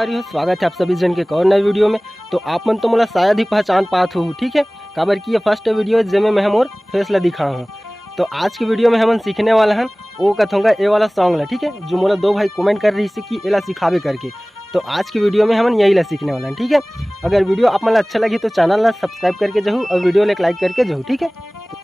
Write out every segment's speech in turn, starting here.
संगवारी हो, स्वागत है आप सभी जन के एक और नए वीडियो में। तो आप मन तो मोला शायद ही पहचान पात हो, ठीक है, काबर की ये फर्स्ट वीडियो जेमे मैं मोर फेस ला दिखा हूँ। तो आज की वीडियो में हम सीखने वाला हन वो कथोंगा ए वाला सॉन्ग ला, ठीक है, जो मोला दो भाई कमेंट कर रही से कि एला सिखावे करके। तो आज की वीडियो में हम यही ला सीखने वाला हैं, ठीक है। अगर वीडियो आप मन अच्छा लगी तो चैनल ला सब्सक्राइब करके जाऊँ और वीडियो एक लाइक करके जाऊँ, ठीक है।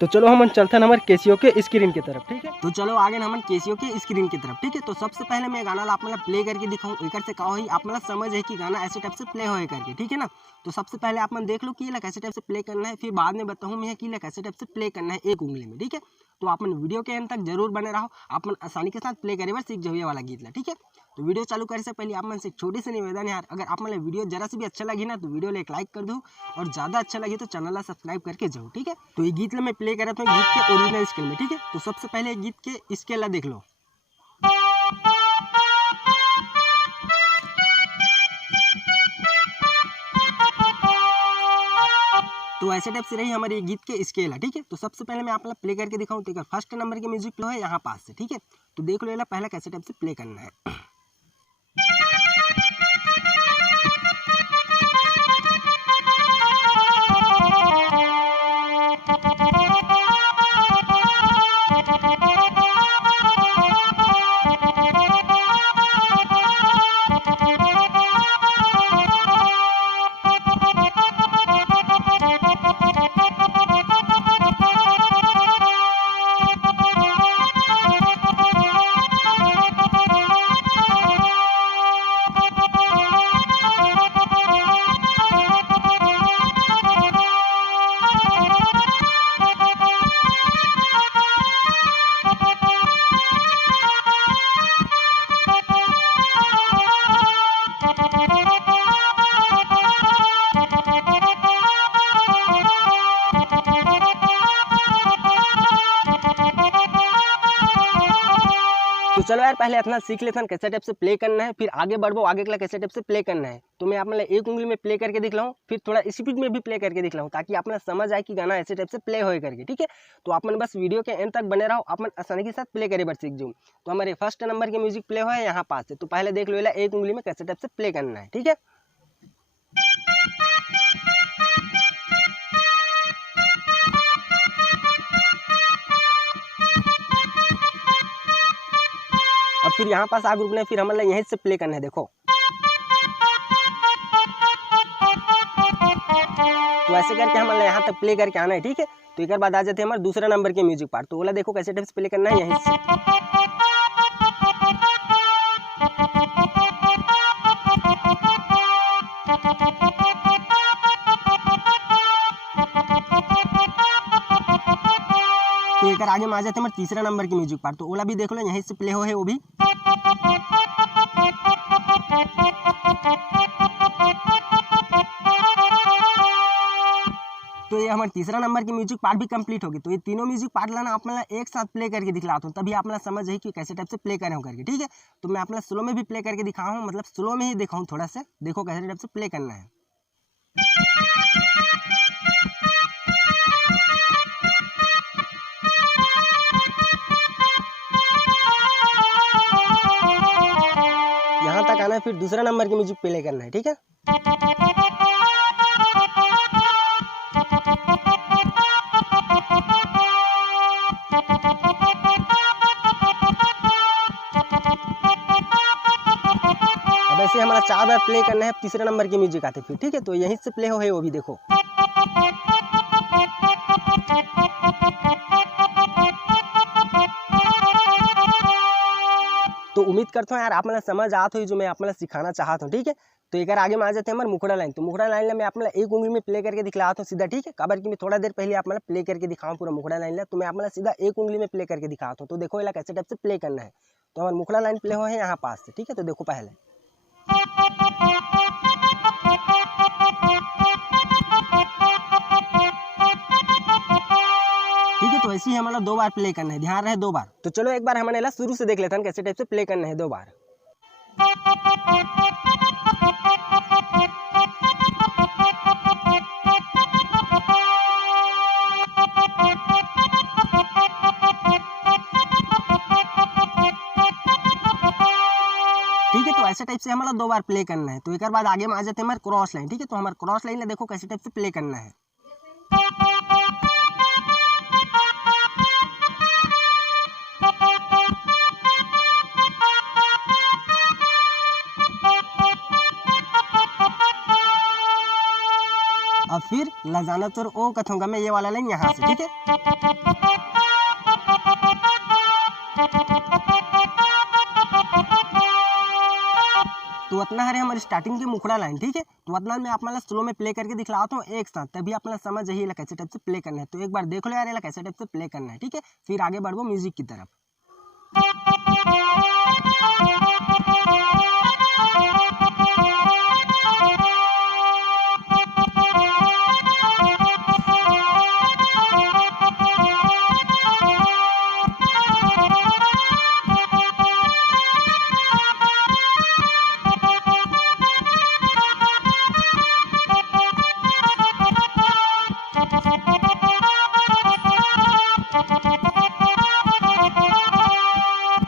तो चलो हम चलते हैं हमारे केसियो के स्क्रीन की तरफ, ठीक है। तो चलो आगे हम केसियो के स्क्रीन की तरफ, ठीक है। तो सबसे पहले मैं गाना आप मतलब प्ले करके दिखाऊँ, एक से कहो ही आप मतलब समझ है कि गाना ऐसे टाइप से प्ले होए करके, ठीक है ना। तो सबसे पहले आप मन देख लो कि ये कैसे टाइप से प्ले करना है, फिर बाद में बताऊँ मैं कि कैसे टाइप से प्ले करना है एक उंगली में, ठीक है। तो आप मन वीडियो के अंत तक जरूर बने रहो, आप मन आसानी के साथ प्ले करे सीख जाओ ये वाला गीत ला, ठीक है। तो वीडियो चालू करने से पहले आप मन से छोटी सी निवेदन है यार, अगर आप मतलब वीडियो जरा से भी अच्छा लगी ना तो वीडियो एक लाइक कर दो, और ज़्यादा अच्छा लगे तो चैनल सब्सक्राइब करके जाओ, ठीक है। तो ये गीत ला मैं प्ले कर रहा था गीत के ओरिजिनल स्केल में, ठीक है। तो सबसे पहले गीत के स्केल ला देख लो। तो ऐसे टाइप से रही हमारे गीत के स्केल है, ठीक है। तो सबसे पहले मैं आप प्ले करके दिखाऊं, तो फर्स्ट नंबर के म्यूजिक लो है यहाँ पास से, ठीक है। तो देख लो ये पहला कैसे टाइप से प्ले करना है। तो चलो यार पहले इतना सीख लेते हैं कैसे टाइप से प्ले करना है, फिर आगे बढ़ो, आगे के कैसे टाइप से प्ले करना है। तो मैं आप मतलब एक उंगली में प्ले करके दिखलाऊँ, फिर थोड़ा स्पीड में भी प्ले करके दिखलाऊँ, ताकि आप मतलब समझ आए कि गाना ऐसे टाइप से प्ले होए करके, ठीक है। तो आप मन बस वीडियो के एंड तक बने रहो, आप मन आसानी के साथ प्ले करे सीख जाऊँ। तो हमारे फर्स्ट नंबर के म्यूजिक प्ले हो है यहाँ पास से, तो पहले देख लो एक उंगली में कैसे टाइप से प्ले करना है, ठीक है। अब फिर यहाँ पास आगे रुकना है, फिर हमें यहीं से प्ले करना है, देखो। तो ऐसे करके हमें यहाँ तक प्ले करके आना है, ठीक है। तो एक बाद आ जाते हैं हमारे दूसरा नंबर के म्यूजिक पार्ट। तो बोला देखो कैसे टाइप से प्ले करना है यहीं से। तो एक आगे में आ जाते हैं हमारे तीसरा नंबर के म्यूजिक पार्ट। तो ओला भी देख लो यहीं से प्ले हो है वो भी। तो ये हमारे तीसरा नंबर की म्यूजिक पार्ट भी कंप्लीट होगी। तो ये तीनों म्यूजिक पार्ट लाना आप मतलब एक साथ प्ले करके दिखलाता हूँ, तभी आप मतलब समझ है कि कैसे टाइप से प्ले करें करके, ठीक है। तो मैं अपना स्लो में भी प्ले करके दिखाऊँ, मतलब स्लो में ही दिखाऊँ थोड़ा सा, देखो कैसे टाइप से प्ले करना है। यहाँ तक आना है, फिर दूसरा नंबर की म्यूजिक प्ले करना है, ठीक है। अब ऐसे हमारा 4 बार प्ले करना है, तीसरे नंबर की म्यूजिक आते फिर, ठीक है। तो यहीं से प्ले हो है वो भी देखो। तो उम्मीद करता हूँ यार आप मतलब समझ आते हो जो मैं आप मतलब सिखाना चाहता हूँ, ठीक है। तो एक आगे में आ जाते हैं हमारे मुखड़ा लाइन। तो मुखड़ा लाइन मैं आप मतलब एक उंगली में प्ले करके दिखलाता हूँ सीधा, ठीक है। काबर की मैं थोड़ा देर पहले आप मतलब प्ले करके दिखाऊँ पूरा मुखड़ा लाइन, तो मैं आप मतलब सीधा एक उंगली में प्ले करके दिखाता हूँ। तो देखो ये कैसे टाइप से प्ले करना है। तो हमारा मुखड़ा लाइन प्ले हो है यहाँ पास से, ठीक है। तो देखो पहले ठीक है। तो ऐसे ही हमारा 2 बार प्ले करना है, ध्यान रहे 2 बार। तो चलो एक बार हमारे शुरू से देख लेते हैं कैसे टाइप से प्ले करना है 2 बार। ऐसे टाइप से हमारा 2 बार प्ले करना है। तो एक बाद आगे में आ जाते हैं हमारे क्रॉस लाइन, ठीक है। तो हमारे क्रॉस लाइन देखो कैसे टाइप से प्ले करना है। अब फिर लजाना तोर ओ कथूंगा मैं ये वाला लाइन यहाँ से, ठीक है। तो उतना है हमारी स्टार्टिंग की मुखड़ा लाइन, ठीक है। तो उतना मैं आप मतलब स्लो में प्ले करके दिखलाता हूँ एक साथ, तभी आप मतलब समझ जाइए कैसे टाइप से प्ले करना है। तो एक बार देख लो यार ये कैसे टाइप से प्ले करना है, ठीक है। फिर आगे बढ़ो म्यूजिक की तरफ।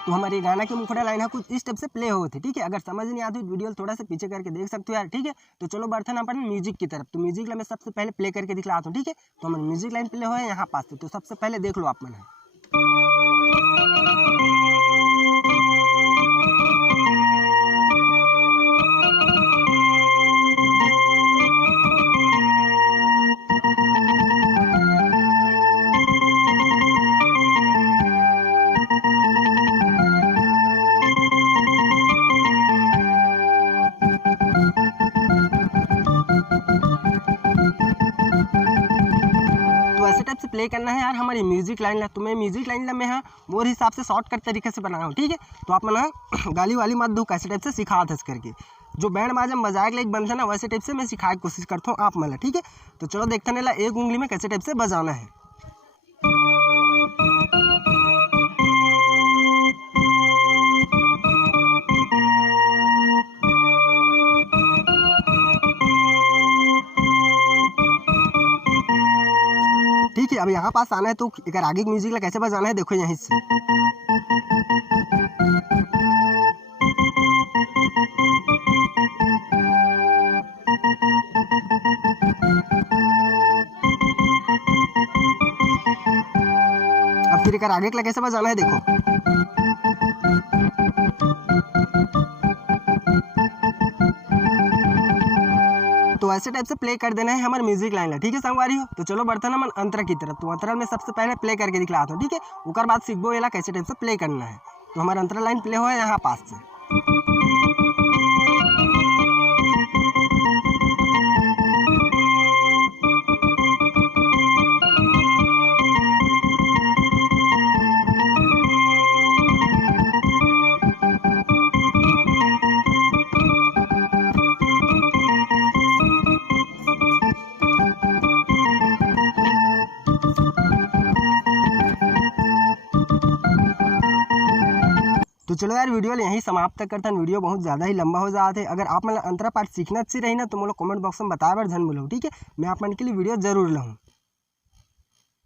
तो हमारी गाना की मुखड़ा लाइन है कुछ इस टाइप से प्ले हो थी, ठीक है। अगर समझ नहीं आती वीडियो थोड़ा सा पीछे करके देख सकते हो यार, ठीक है। तो चलो बढ़ते हैं अपन म्यूजिक की तरफ। तो म्यूजिक लाइन मैं सबसे पहले प्ले करके दिखलाता हूँ, ठीक है। तो हमारी म्यूजिक लाइन प्ले हो है यहाँ पास से। तो सबसे पहले देख लो आप मन टाइप से प्ले करना है यार हमारी म्यूजिक लाइन। तो मैं म्यूजिक लाइन में हाँ मोर हिसाब से शॉर्टकट तरीके से बनाया हूँ, ठीक है। तो आप मना गाली वाली मत दो, कैसे टाइप से सिखा था करके जो बैंड बाजा में बजाए के लिए बनता है ना वैसे टाइप से मैं सिखाने की कोशिश करता हूँ आप मला, ठीक है। तो चलो देखते हैं एक उंगली में कैसे टाइप से बजाना है। ठीक है, अब यहाँ पास आना है तो अगर आगे की म्यूजिक ला कैसे बजाना है देखो यहीं से। अब फिर अगर आगे के ला कैसे बजाना है देखो। तो ऐसे टाइप से प्ले कर देना है हमारे म्यूजिक लाइन है, ठीक है संगवारी हो। तो चलो बढ़ते हैं अंतरा की तरफ। तो अंतरा में सबसे पहले प्ले करके दिखलाता हूँ, ठीक है। उसके बाद सीखबो ये कैसे टाइप से प्ले करना है। तो हमारा अंतरा लाइन प्ले हो है यहाँ पास से। तो चलो यार वीडियो यहीं समाप्त करता हूँ। वीडियो बहुत ज़्यादा ही लंबा हो जाता है। अगर आप मतलब अंतरा पार्ट सीखना अच्छी रही ना तो मुझे कमेंट बॉक्स में बताया बार जन बोलो, ठीक है। मैं आप मन के लिए वीडियो जरूर लाऊँ।